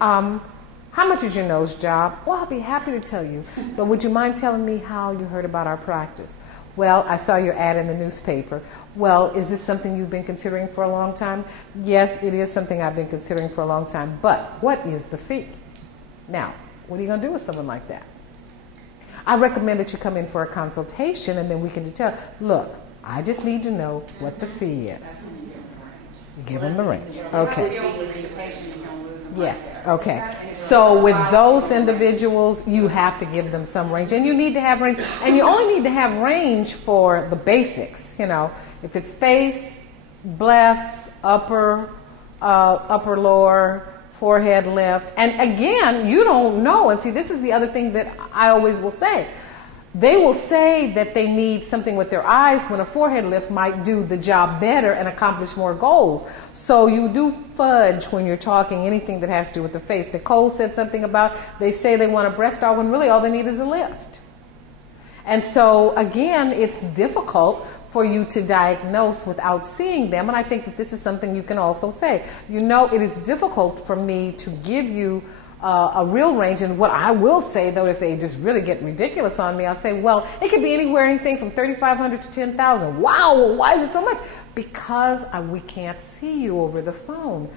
How much is your nose job? Well, I'll be happy to tell you. But would you mind telling me how you heard about our practice? Well, I saw your ad in the newspaper. Well, is this something you've been considering for a long time? Yes, it is something I've been considering for a long time. But what is the fee? Now, what are you going to do with someone like that? I recommend that you come in for a consultation and then we can tell, look, I just need to know what the fee is. You give them the range. Okay. Yes, okay. So with those individuals, you have to give them some range. And you need to have range. And you only need to have range for the basics. You know, if it's face, blephs, upper, lower, forehead, lift. And again, you don't know. And see, this is the other thing that I always will say. They will say that they need something with their eyes when a forehead lift might do the job better and accomplish more goals. So you do fudge when you're talking anything that has to do with the face. Nicole said something about they say they want a breast star when really all they need is a lift. And so again, it's difficult for you to diagnose without seeing them. And I think that this is something you can also say. You know, it is difficult for me to give you a real range. And what I will say, though, if they just really get ridiculous on me, I'll say, well, it could be anywhere, anything from $3,500 to $10,000. Wow, why is it so much? Because we can't see you over the phone.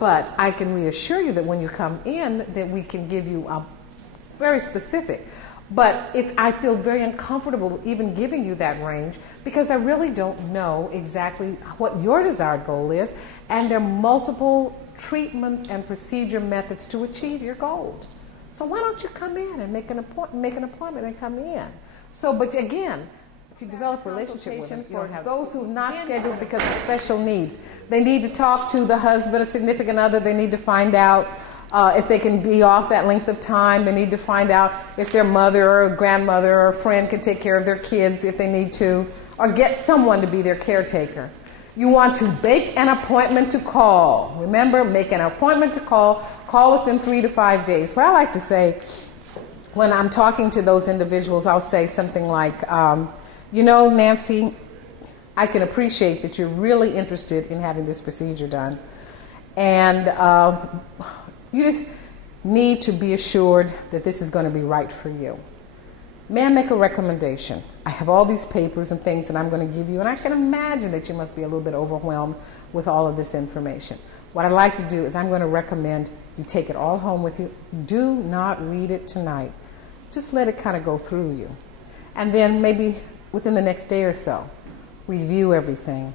But I can reassure you that when you come in, that we can give you a very specific. But I feel very uncomfortable even giving you that range because I really don't know exactly what your desired goal is, and there are multiple treatment and procedure methods to achieve your goals. So why don't you come in and make an appointment and come in? So, but again, if you develop a relationship with them, for those who have not scheduled because of special needs, they need to talk to the husband, a significant other. They need to find out if they can be off that length of time. They need to find out if their mother or grandmother or a friend can take care of their kids if they need to, or get someone to be their caretaker. You want to make an appointment to call. Remember, make an appointment to call. Call within 3 to 5 days. What I like to say when I'm talking to those individuals, I'll say something like, you know, Nancy, I can appreciate that you're really interested in having this procedure done. And you just need to be assured that this is going to be right for you. May I make a recommendation? I have all these papers and things that I'm going to give you, and I can imagine that you must be a little bit overwhelmed with all of this information. What I'd like to do is I'm going to recommend you take it all home with you. Do not read it tonight. Just let it kind of go through you. And then maybe within the next day or so, review everything.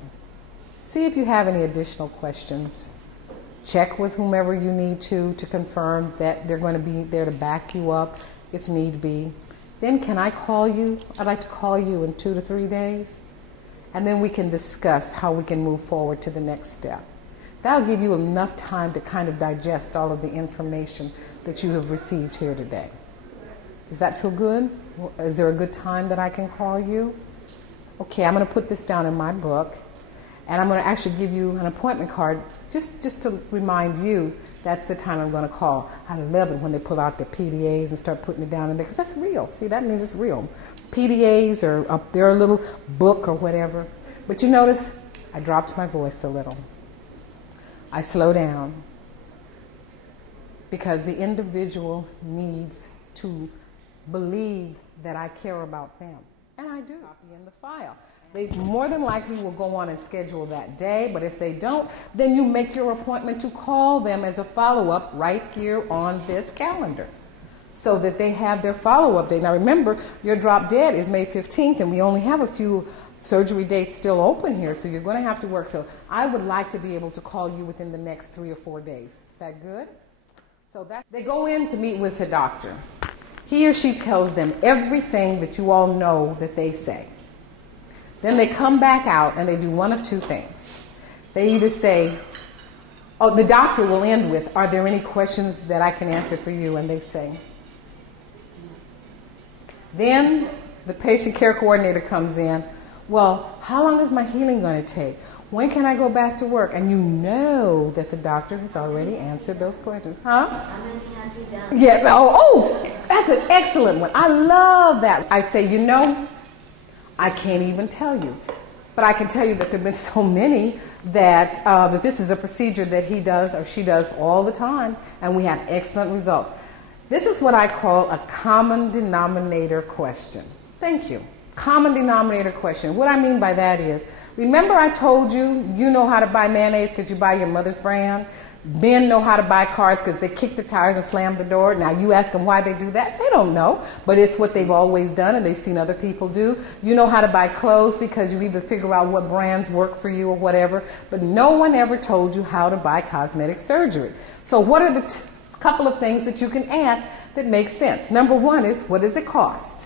See if you have any additional questions. Check with whomever you need to confirm that they're going to be there to back you up if need be. Then can I call you? I'd like to call you in 2 to 3 days. And then we can discuss how we can move forward to the next step. That'll give you enough time to kind of digest all of the information that you have received here today. Does that feel good? Is there a good time that I can call you? Okay, I'm going to put this down in my book. And I'm going to actually give you an appointment card just to remind you that's the time I'm going to call. I love it when they pull out their PDAs and start putting it down in there, because that's real. See, that means it's real. PDAs or up there, a little book or whatever. But you notice I dropped my voice a little. I slow down because the individual needs to believe that I care about them. And I do. Copy in the file. They more than likely will go on and schedule that day, but if they don't, then you make your appointment to call them as a follow-up right here on this calendar so that they have their follow-up date. Now remember, your drop dead is May 15th, and we only have a few surgery dates still open here, so you're going to have to work. So I would like to be able to call you within the next 3 or 4 days. Is that good? So they go in to meet with the doctor. He or she tells them everything that you all know that they say. Then they come back out and they do one of two things. They either say, oh, the doctor will end with, are there any questions that I can answer for you? And they say. Then the patient care coordinator comes in, well, how long is my healing going to take? When can I go back to work? And you know that the doctor has already answered those questions. Huh? How many has he done? Yes. Oh, that's an excellent one. I love that. I say, you know, I can't even tell you. But I can tell you that there have been so many that this is a procedure that he does or she does all the time, and we have excellent results. This is what I call a common denominator question. Thank you. Common denominator question. What I mean by that is, remember I told you, you know how to buy mayonnaise because you buy your mother's brand? Men know how to buy cars because they kick the tires and slam the door. Now you ask them why they do that. They don't know, but it's what they've always done and they've seen other people do. You know how to buy clothes because you either figure out what brands work for you or whatever, but no one ever told you how to buy cosmetic surgery. So what are the couple of things that you can ask that make sense? Number one is, what does it cost?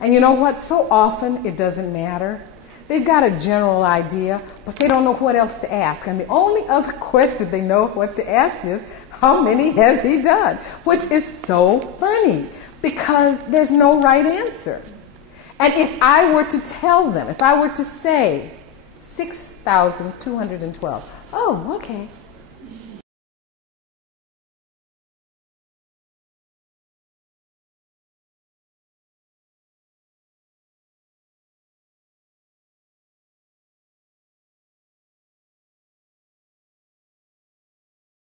And you know what? So often it doesn't matter. They've got a general idea, but they don't know what else to ask. And the only other question they know what to ask is, how many has he done? Which is so funny because there's no right answer. And if I were to tell them, if I were to say 6,212, oh, okay.